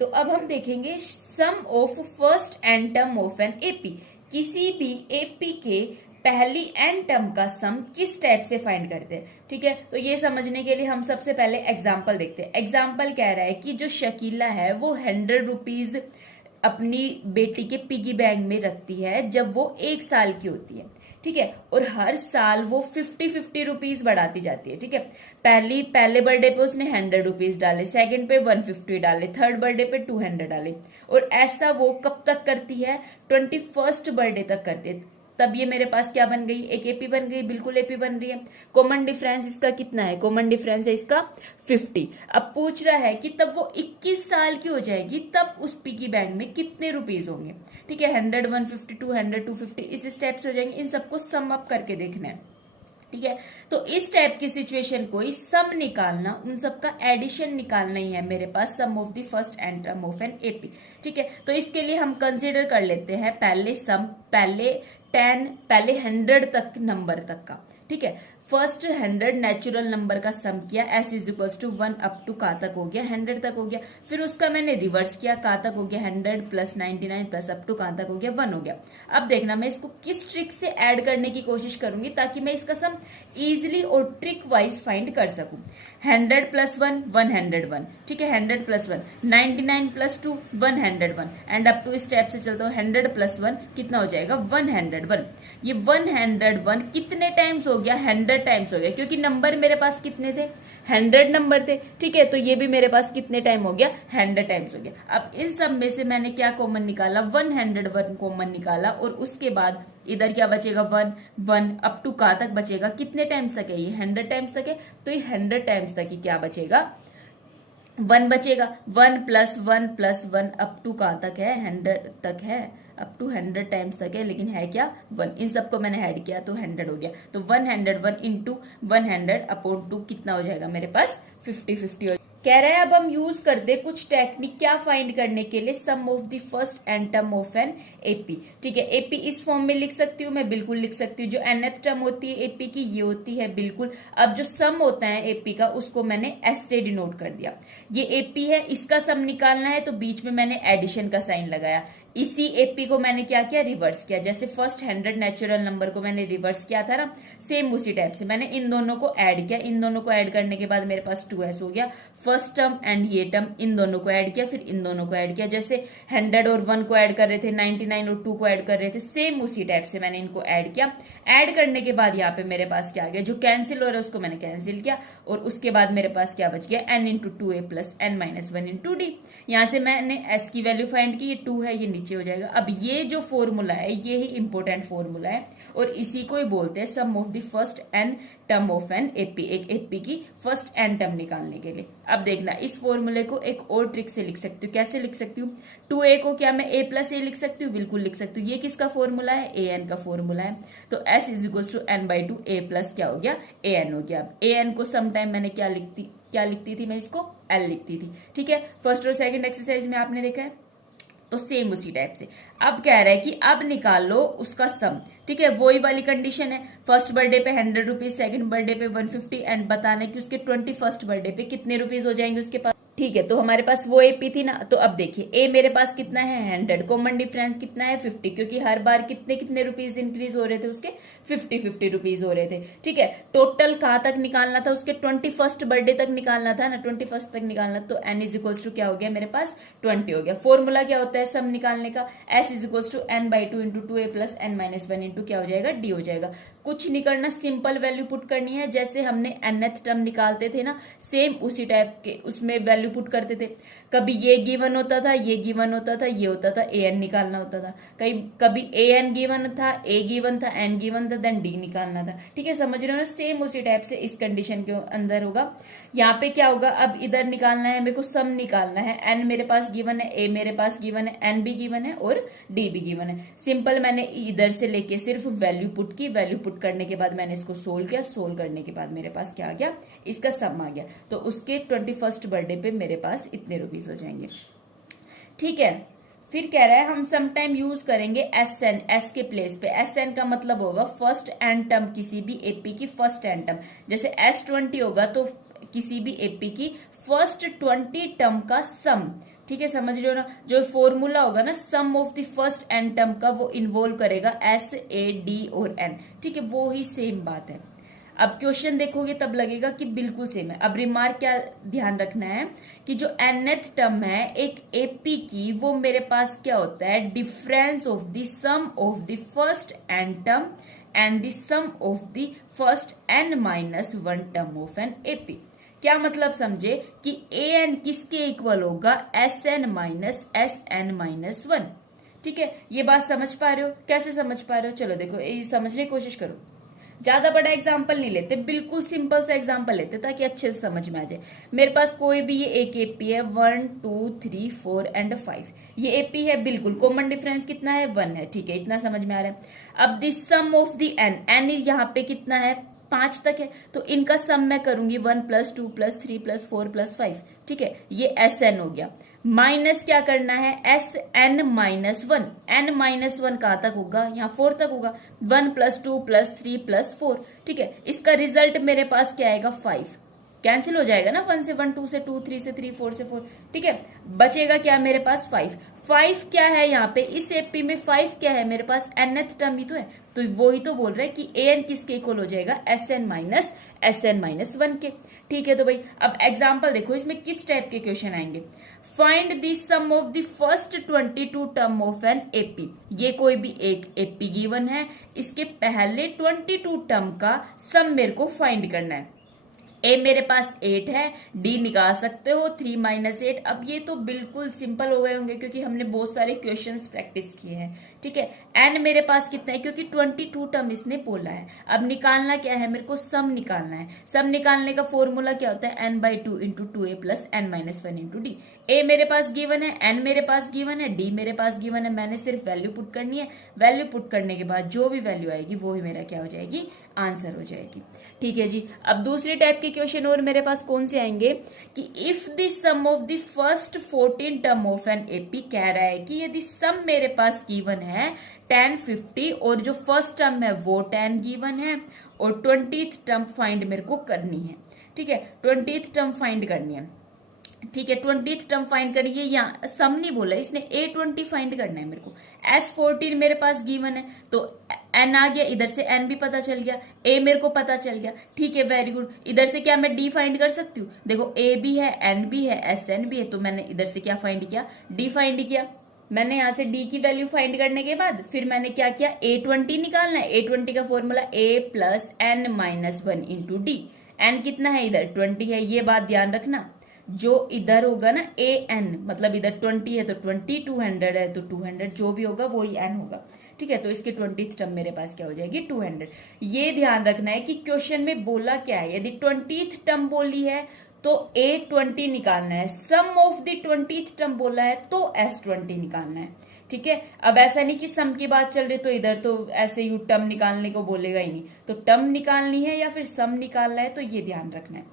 तो अब हम देखेंगे sum of first N term of an AP. किसी भी एपी के पहली एन टर्म का सम किस टाइप से फाइंड करते हैं। ठीक है, तो ये समझने के लिए हम सबसे पहले एग्जाम्पल देखते हैं। एग्जाम्पल कह रहा है कि जो शकीला है वो 100 रुपीज अपनी बेटी के पिगी बैंक में रखती है जब वो 1 साल की होती है। ठीक है, और हर साल वो 50 रुपीज बढ़ाती जाती है। ठीक है, पहले बर्थडे पे उसने 100 रुपीज डाले, सेकंड पे 150 डाले, थर्ड बर्थडे पे 200 डाले, और ऐसा वो कब तक करती है, 21st बर्थडे तक करती है। तब ये मेरे पास क्या बन गई, एक एपी बन गई, बिल्कुल एपी बन रही है। कॉमन डिफरेंस इसका कितना है, कॉमन डिफरेंस है इसका 50। अब पूछ रहा है कि तब वो 21 साल की हो जाएगी तब उस पिगी बैंक में कितने रुपीज होंगे। ठीक है, 100, 150, 200, 250 इस स्टेप से हो जाएंगे। इन सबको सम अप करके देखना है। ठीक है, तो इस टाइप की सिचुएशन को ही सम निकालना, उन सबका एडिशन निकालना ही है मेरे पास sum of the first N term of an AP. ठीक है, तो इसके लिए हम कंसीडर कर लेते हैं पहले सम, पहले 100 तक नंबर तक का। ठीक है, फर्स्ट 100 नेचुरल नंबर का सम किया, s is equal to 1 up to कहां तक हो गया, 100 तक हो गया। फिर उसका मैंने रिवर्स किया, कहां तक हो गया 100 प्लस 99 प्लस अप टू कहां तक हो गया 1 हो गया। अब देखना मैं इसको किस ट्रिक से ऐड करने की कोशिश करूंगी ताकि मैं इसका सम इजिली और ट्रिक वाइज फाइंड कर सकूं। 100 प्लस 1 101। ठीक है, 100 plus 1 99 plus 2 101 and up to step से चलता हूं। 100 प्लस 1 कितना हो जाएगा 101। ये 101 कितने टाइम्स हो गया, 100 टाइम्स हो गया, क्योंकि नंबर मेरे पास कितने थे, 100 नंबर थे। ठीक है, तो ये भी मेरे पास कितने टाइम हो गया, 100 टाइम्स हो गया। अब इन सब में से मैंने क्या कॉमन निकाला, 101 कॉमन निकाला, और उसके बाद इधर क्या बचेगा 1 1 अप टू कहां तक बचेगा, कितने टाइम्स तक है ये 100 टाइम्स तक है, तो ये 100 टाइम्स तक ही क्या बचेगा 1 बचेगा। 1 प्लस 1 अप टू कहां तक है 100 तक है, अप टू 100 टाइम्स तक है, लेकिन है क्या 1। इन सबको मैंने ऐड किया तो 100 हो गया। तो 101 इंटू 100 अपॉन 2 कितना हो जाएगा मेरे पास 50 कह रहा है। अब हम यूज करते कुछ टेक्निक क्या फाइंड करने के लिए, sum of the first N term of an AP. ठीक है, एपी इस फॉर्म में लिख सकती हूँ मैं, बिल्कुल लिख सकती हूँ। जो nth टर्म होती है एपी की ये होती है बिल्कुल। अब जो सम होता है एपी का उसको मैंने एस से डिनोट कर दिया। ये एपी है, इसका सम निकालना है तो बीच में मैंने एडिशन का साइन लगाया। इसी एपी को मैंने क्या किया, रिवर्स किया। जैसे फर्स्ट 100 नेचुरल नंबर को मैंने रिवर्स किया था ना, सेम उसी टाइप से मैंने इन दोनों को ऐड किया। इन दोनों को ऐड करने के बाद मेरे पास 2s हो गया। फर्स्ट टर्म एंड ये टर्म, इन दोनों को ऐड किया, फिर इन दोनों को ऐड किया। जैसे 100 और 1 को ऐड कर रहे थे, 99 और 2 को ऐड कर रहे थे, सेम उसी टाइप से मैंने इनको ऐड किया। ऐड करने के बाद यहाँ पे मेरे पास क्या आ गया, जो कैंसिल हो रहा है उसको मैंने कैंसिल किया, और उसके बाद मेरे पास क्या बच गया n into 2a plus n minus 1 into D. यहाँ से मैंने s की वैल्यू फाइंड की, ये 2 है, ये नीचे हो जाएगा। अब ये जो फॉर्मूला है ये ही इंपॉर्टेंट फॉर्मूला है, और इसी को ही बोलते हैं sum of the first N term of an AP. एक एपी की फर्स्ट एन टर्म निकालने के लिए अब देखना, इस फॉर्मूले को एक और ट्रिक से लिख सकती हूँ। कैसे लिख सकती हूँ, 2a को क्या मैं a प्लस ए लिख सकती हूँ, बिल्कुल लिख सकती हूँ। ये किसका फॉर्मूला है, ए एन का फॉर्मूला है। तो s is equal to n by 2 a plus क्या हो गया ए एन हो गया। अब ए एन को समटाइम मैंने क्या लिखती थी मैं इसको l लिखती थी। ठीक है, फर्स्ट और सेकंड एक्सरसाइज में आपने देखा है, तो सेम उसी टाइप से। अब कह रहा है कि अब निकाल लो उसका सम। ठीक है, वही वाली कंडीशन है, फर्स्ट बर्थडे पे 100 रुपीज, सेकंड बर्थडे पे 150 एंड बताना है कि उसके 21st बर्थडे पे कितने रुपीज हो जाएंगे उसके पास। ठीक है, तो हमारे पास वो एपी थी ना, तो अब देखिए ए मेरे पास कितना है 100, कॉमन डिफरेंस कितना है 50, क्योंकि हर बार कितने कितने रुपीज इंक्रीज हो रहे थे उसके 50 रुपीज हो रहे थे। ठीक है, टोटल कहां तक निकालना था, उसके 21st बर्थडे तक निकालना था ना, 21st तक निकालना, तो n इज इक्वल्स टू क्या हो गया मेरे पास 20 हो गया। फॉर्मूला क्या होता है सम निकालने का, s is equals to n by 2 into 2a plus n minus 1 into क्या हो जाएगा d हो जाएगा। कुछ नहीं करना, सिंपल वैल्यू पुट करनी है। जैसे हमने nth टर्म निकालते थे ना, सेम उसी टाइप के उसमें वैल्यू पुट करते थे। कभी ये गिवन होता था, ये गिवन होता था, ये होता था, an निकालना होता था। कभी an गिवन था, a गिवन था, n गिवन था, देन d निकालना था। ठीक है, समझ रहे हो ना, सेम उसी टाइप से इस कंडीशन के अंदर होगा। यहाँ पे क्या होगा, अब इधर निकालना है मेरे को, सम निकालना है। n मेरे पास गिवन है, a मेरे पास गिवन है, n भी गिवन है और d भी गिवन है। सिंपल मैंने इधर से लेके सिर्फ वैल्यू पुट की, वैल्यू पुट करने के बाद मैंने इसको सोल्व किया, सोल्व करने के बाद मेरे पास क्या आ गया, इसका सम आ गया। तो उसके 21st बर्थडे पे मेरे पास इतने रुपीज हो जाएंगे। ठीक है, फिर कह रहा है हम समटाइम यूज करेंगे एस एन, एस के प्लेस पे। एस एन का मतलब होगा फर्स्ट एन टर्म, किसी भी एपी की फर्स्ट एन टर्म। जैसे S20 होगा तो किसी भी एपी की फर्स्ट 20 टर्म का सम ठीक है, समझ रहे हो ना। जो फॉर्मूला होगा ना sum of the first N term का, वो इन्वॉल्व करेगा एस, ए, डी और एन। ठीक है, वो ही सेम बात है। अब क्वेश्चन देखोगे तब लगेगा कि बिल्कुल सेम है। अब रिमार्क क्या ध्यान रखना है कि जो nth टर्म है एक एपी की, वो मेरे पास क्या होता है, difference of the sum of the first N term and the sum of the first n minus one term of an AP. क्या मतलब समझे कि ए एन किसके इक्वल होगा, s n minus s n minus one. ठीक है, ये बात समझ पा रहे हो, कैसे समझ पा रहे हो, चलो देखो ये समझने की कोशिश करो। ज्यादा बड़ा एग्जाम्पल नहीं लेते, बिल्कुल सिंपल सा एग्जाम्पल लेते ताकि अच्छे से समझ में आ जाए। मेरे पास कोई भी ये एक एपी है 1 2 3 4 एंड 5, ये एपी है, बिल्कुल कॉमन डिफरेंस कितना है 1 है। ठीक है, इतना समझ में आ रहा है। अब the sum of the n, n यहाँ पे कितना है 5 तक है, तो इनका सम मैं करूंगी 1 + 2 + 3 + 4 + 5। ठीक है, ये एस एन हो गया। माइनस क्या करना है, s n minus one. N minus one कहां तक होगा, यहाँ 4 तक होगा। 1 + 2 + 3 + 4। ठीक है, इसका रिजल्ट मेरे पास क्या आएगा 5। कैंसिल हो जाएगा ना, 1 से 1, 2 से 2, 3 से 3, 4 से 4। ठीक है, बचेगा क्या मेरे पास 5। 5 क्या है यहाँ पे इस एपी में, 5 क्या है मेरे पास, nth टर्म ही तो है। तो वो ही तो बोल रहा है कि ए एन किसके इक्वल हो जाएगा, एस एन माइनस वन के। ठीक है, तो भाई अब एग्जाम्पल देखो इसमें किस टाइप के क्वेश्चन आएंगे। Find the sum of the first 22 term of an AP. ये कोई भी एक एपी गिवन है, इसके पहले 22 टर्म का सम मेरे को फाइंड करना है। ए मेरे पास 8 है, डी निकाल सकते हो 3 - 8। अब ये तो बिल्कुल सिंपल हो गए होंगे क्योंकि हमने बहुत सारे क्वेश्चंस प्रैक्टिस किए हैं। ठीक है, एन मेरे पास कितना है, क्योंकि 22 टर्म इसने बोला है। अब निकालना क्या है, मेरे को सम निकालना है। सम निकालने का फॉर्मूला क्या होता है, n/2 × 2a + n - 1 × d। ए मेरे पास गिवन है, एन मेरे पास गिवन है, डी मेरे पास गिवन है। मैंने सिर्फ वैल्यू पुट करनी है। वैल्यू पुट करने के बाद जो भी वैल्यू आएगी वो ही मेरा क्या हो जाएगी, आंसर हो जाएगी। ठीक है जी, अब दूसरे टाइप के क्वेश्चन और मेरे पास कौन से आएंगे कि if the sum of the first 14 term of an AP, कह रहा है कि यदि सम मेरे पास गिवन है 10 50 और जो फर्स्ट टर्म है वो 10 गिवन है और 20th टर्म फाइंड मेरे को करनी है। ठीक है, 20th टर्म फाइंड करनी है। ठीक है, 20th टर्म फाइंड करिए, यहाँ सम नहीं बोला इसने, A20 फाइंड करना है मेरे को। S14 मेरे पास गिवन है तो n आ गया, इधर से n भी पता चल गया, A मेरे को पता चल गया। ठीक है, वेरी गुड। इधर से क्या मैं D फाइंड कर सकती हूँ, देखो A भी है, N भी है, SN भी है, तो मैंने इधर से क्या फाइंड किया, D फाइंड किया। मैंने यहाँ से D की वैल्यू फाइंड करने के बाद फिर मैंने क्या किया, A20 निकालना है। A20 का formula A + n - 1 × D। n कितना है इधर 20 है, ये बात ध्यान रखना। जो इधर होगा ना ए एन, मतलब इधर 20 है तो 20, 200 है तो 200, जो भी होगा वही एन होगा। ठीक है, तो इसके 20th टर्म मेरे पास क्या हो जाएगी 200। ये ध्यान रखना है कि क्वेश्चन में बोला क्या है, यदि 20th टर्म बोली है तो A20 निकालना है, sum of the 20th term बोला है तो S20 निकालना है। ठीक है, अब ऐसा नहीं कि सम की बात चल रही तो इधर तो ऐसे ही टर्म निकालने को बोलेगा ही नहीं, तो टर्म निकालनी है या फिर सम निकालना है, तो ये ध्यान रखना है।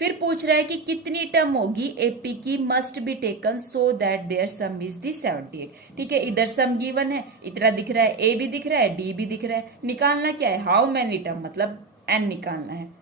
फिर पूछ रहा है कि कितनी टर्म होगी एपी की, must be taken so that their sum is the 78। ठीक है, इधर सम गिवन है, इतना दिख रहा है, ए भी दिख रहा है, डी भी दिख रहा है। निकालना क्या है, हाउ मैनी टर्म, मतलब एन निकालना है।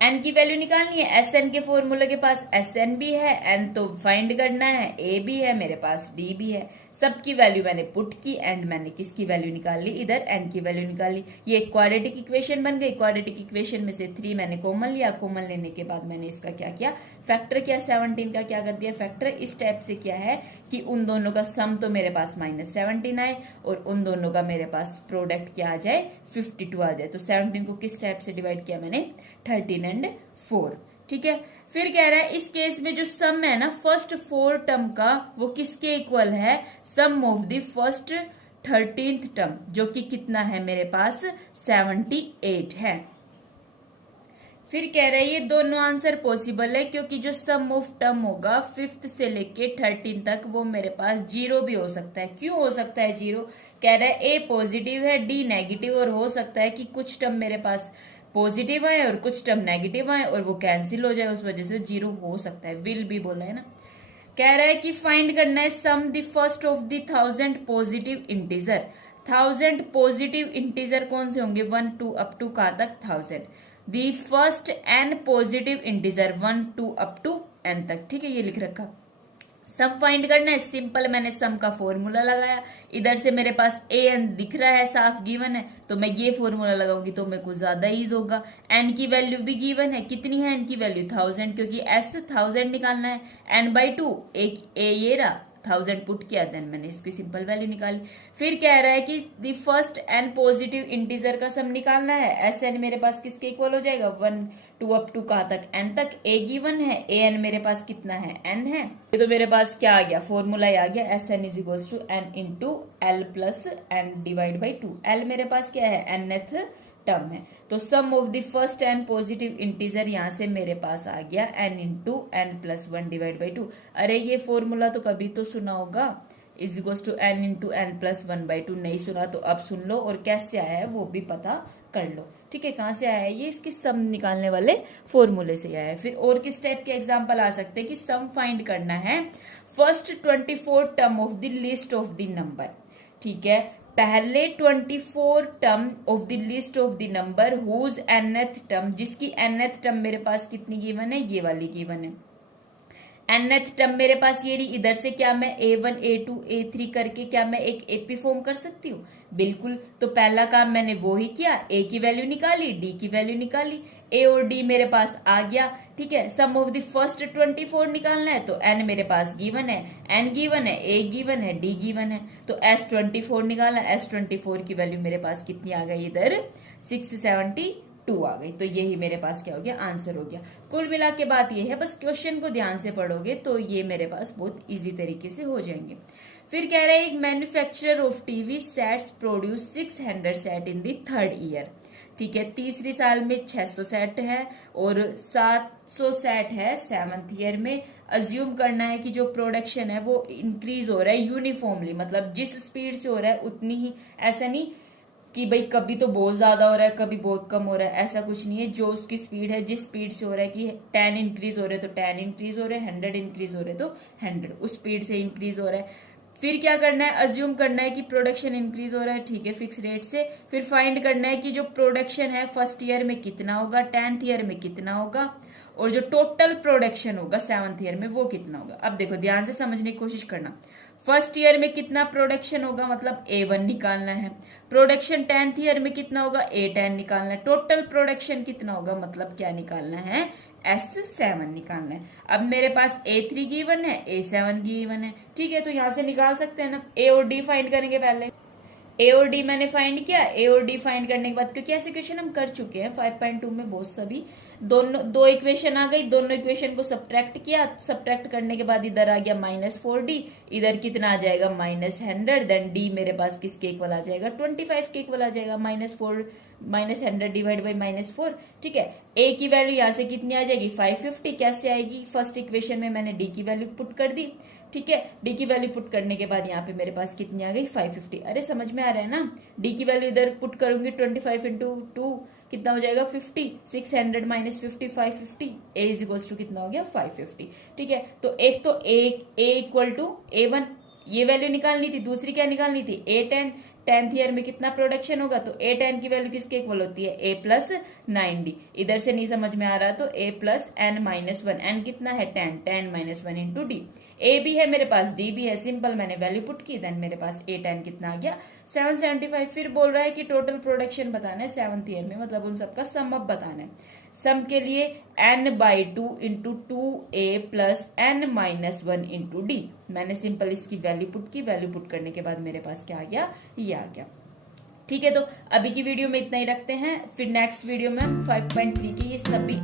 एन की वैल्यू निकालनी है, एस एन के फॉर्मूले के पास एस एन भी है, एन तो फाइंड करना है, ए भी है मेरे पास, डी भी है। सबकी वैल्यू मैंने पुट की एंड मैंने किसकी वैल्यू निकाल ली, इधर एन की वैल्यू निकाल ली। ये क्वाड्रेटिक इक्वेशन बन गई। क्वाड्रेटिक इक्वेशन में से 3 मैंने कॉमन लिया, कॉमन लेने के बाद मैंने इसका क्या किया, फैक्टर किया। 17 का क्या कर दिया फैक्टर, इस टाइप से किया है कि उन दोनों का सम तो मेरे पास -17 आए और उन दोनों का मेरे पास प्रोडक्ट क्या आ जाए 52 आ जाए। तो 17 को किस टाइप से डिवाइड किया मैंने, 13 and 4। ठीक है, फिर कह रहा है इस केस में जो सम है ना फर्स्ट 4 टर्म का, वो किसके इक्वल है, sum of the first 13th term, जो कि कितना है मेरे पास 78 है। फिर कह रहे हैं ये दोनों आंसर पॉसिबल है क्योंकि जो सम ऑफ टर्म होगा 5th से लेके 13 तक वो मेरे पास 0 भी हो सकता है। क्यों हो सकता है 0, कह रहा है ए पॉजिटिव है, डी नेगेटिव, और हो सकता है कि कुछ टर्म मेरे पास पॉजिटिव आए और कुछ टर्म नेगेटिव आए और वो कैंसिल हो जाए, उस वजह से 0 हो सकता है। विल भी बोला है ना। कह रहा है कि फाइंड करना है sum the first of the 1000 positive integer. 1000 positive integer कौन से होंगे, 1 2 अप टू कहां तक 1000। The first n positive integer 1 2 up to n तक। ठीक है, ये लिख रखा। सम फाइंड करना है, सिंपल मैंने सम का फॉर्मूला लगाया, इधर से मेरे पास an दिख रहा है, साफ गिवन है, तो मैं ये फॉर्मूला लगाऊंगी तो मेरे को ज्यादा ईज होगा। n की वैल्यू भी गिवन है, कितनी है n की वैल्यू 1000, क्योंकि s 1000 निकालना है, n/2 एक a ये रहा 1000 पुट किया, देन मैंने इसकी सिंपल वैल्यू निकाली। फिर कह रहा है कि the first n positive integer का सम निकालना है, Sn मेरे पास किसके इक्वल हो जाएगा 1 2 अप टू कहां तक n तक, a गिवन है, an मेरे पास कितना है n है, ये तो मेरे पास क्या आ गया फॉर्मूला आ गया, Sn is equals to n into l plus n divide by 2, l मेरे पास क्या है nth टर्म है, तो sum of the first n positive integer यहां से मेरे पास आ गया n into n plus 1 divide by 2। अरे ये फॉर्मूला तो कभी तो सुना होगा, is equals to n into n plus 1/2, नहीं सुना तो अब सुन लो, और कैसे आया है वो भी पता कर लो। ठीक है, कहां से आया है ये, इसकी सम निकालने वाले फॉर्मूले से आया है। फिर और किस टाइप के एग्जांपल आ सकते हैं कि सम फाइंड करना है first 24 term of the list of the number. ठीक है, पहले 24 term of the list of the number whose nth term, जिसकी nth टर्म मेरे पास कितनी गिवन है, ये वाली गिवन है, nth टर्म मेरे पास ये रही, इधर से क्या मैं a1 a2 a3 करके क्या मैं एक एपी फॉर्म कर सकती हूँ, बिल्कुल। तो पहला काम मैंने वो ही किया, a की वैल्यू निकाली, d की वैल्यू निकाली, a और d मेरे पास आ गया। ठीक है, सम ऑफ द फर्स्ट 24 निकालना है, तो n मेरे पास गिवन है, n गिवन है, a गिवन है, d गिवन है, तो s24 निकाला, s24 की वैल्यू मेरे पास कितनी आ गई, इधर 672 आ गई। तो यही मेरे पास क्या हो गया, आंसर हो गया। कुल मिला के बात ये है, बस क्वेश्चन को ध्यान से पढ़ोगे तो ये मेरे पास बहुत इजी तरीके से हो जाएंगे। फिर कह रहे हैं एक manufacturer of TV sets produce 600 set in the third year. ठीक है, तीसरी साल में 600 सेट है और 700 सेट है सेवंथ ईयर में। अज्यूम करना है कि जो प्रोडक्शन है वो इंक्रीज हो रहा है यूनिफॉर्मली, मतलब जिस स्पीड से हो रहा है उतनी ही, ऐसा नहीं कि भाई कभी तो बहुत ज्यादा हो रहा है कभी बहुत कम हो रहा है, ऐसा कुछ नहीं है। जो उसकी स्पीड है, जिस स्पीड से हो रहा है कि 10 इंक्रीज हो रहे तो 10 इंक्रीज हो रहे, 100 इंक्रीज हो रहे तो 100 उस स्पीड से इंक्रीज हो रहा है। फिर क्या करना है, अज्यूम करना है कि प्रोडक्शन इंक्रीज हो रहा है, ठीक है, फिक्स रेट से। फिर फाइंड करना है कि जो प्रोडक्शन है फर्स्ट ईयर में कितना होगा, 10th ईयर में कितना होगा, और जो टोटल प्रोडक्शन होगा 7th ईयर में वो कितना होगा। अब देखो ध्यान से समझने की कोशिश करना, फर्स्ट ईयर में कितना प्रोडक्शन होगा मतलब A1 निकालना है, प्रोडक्शन 10th ईयर में कितना होगा A10 निकालना है, टोटल प्रोडक्शन कितना होगा मतलब क्या निकालना है, S7 निकालना है। अब मेरे पास A3 गिवन है, A7 गिवन है, ठीक है, तो यहां से निकाल सकते हैं ना। A और D फाइंड करेंगे पहले, A और D मैंने फाइंड किया, A और D फाइंड करने के बाद, क्योंकि ऐसे क्वेश्चन हम कर चुके हैं 5.2 में बहुत सभी, दोनों दो इक्वेशन आ गई, दोनों इक्वेशन को सब्ट्रैक्ट किया, सब्ट्रैक्ट करने के बाद इधर आ गया -4D, इधर कितना आ जाएगा -100, देन D मेरे पास किसके इक्वल आ जाएगा 25 के इक्वल आ जाएगा, -100 डिवाइड बाई -4। ठीक है, A की वैल्यू यहाँ से कितनी आ जाएगी 550, कैसे आएगी, फर्स्ट इक्वेशन में मैंने D की वैल्यू पुट कर दी। ठीक है, डी की वैल्यू पुट करने के बाद यहाँ पे मेरे पास कितनी आ गई 550। अरे समझ में आ रहा है ना, डी की वैल्यू इधर पुट करूंगी 25 इंटू 2 कितना हो जाएगा 50, 600 minus 50 550, a is equals to कितना हो गया 550। ठीक है, तो एक तो ए इक्वल टू A1 ये वैल्यू निकालनी थी, दूसरी क्या निकालनी थी A10, 10th ईयर में कितना प्रोडक्शन होगा, तो A10 की वैल्यू किसके इक्वल होती है A प्लस 9D। इधर से नहीं समझ में आ रहा तो A plus n minus 1, n कितना है 10 माइनस 1 इंटू डी। A भी है मेरे पास, D भी है, सिंपल मैंने वैल्यू पुट की, देन मेरे पास A10 कितना आ गया 775। फिर बोल रहा है कि टोटल प्रोडक्शन बताना है 7th ईयर में, मतलब उन सबका सम अप बताना है। सम के लिए n/2 into 2A plus n minus 1 into D. मैंने सिंपल इसकी वैल्यू पुट की, वैल्यू पुट करने के बाद मेरे पास क्या आ गया, ये आ गया। ठीक है, तो अभी की वीडियो में इतना ही रखते हैं, फिर नेक्स्ट वीडियो में हम 5.3 की ये सभी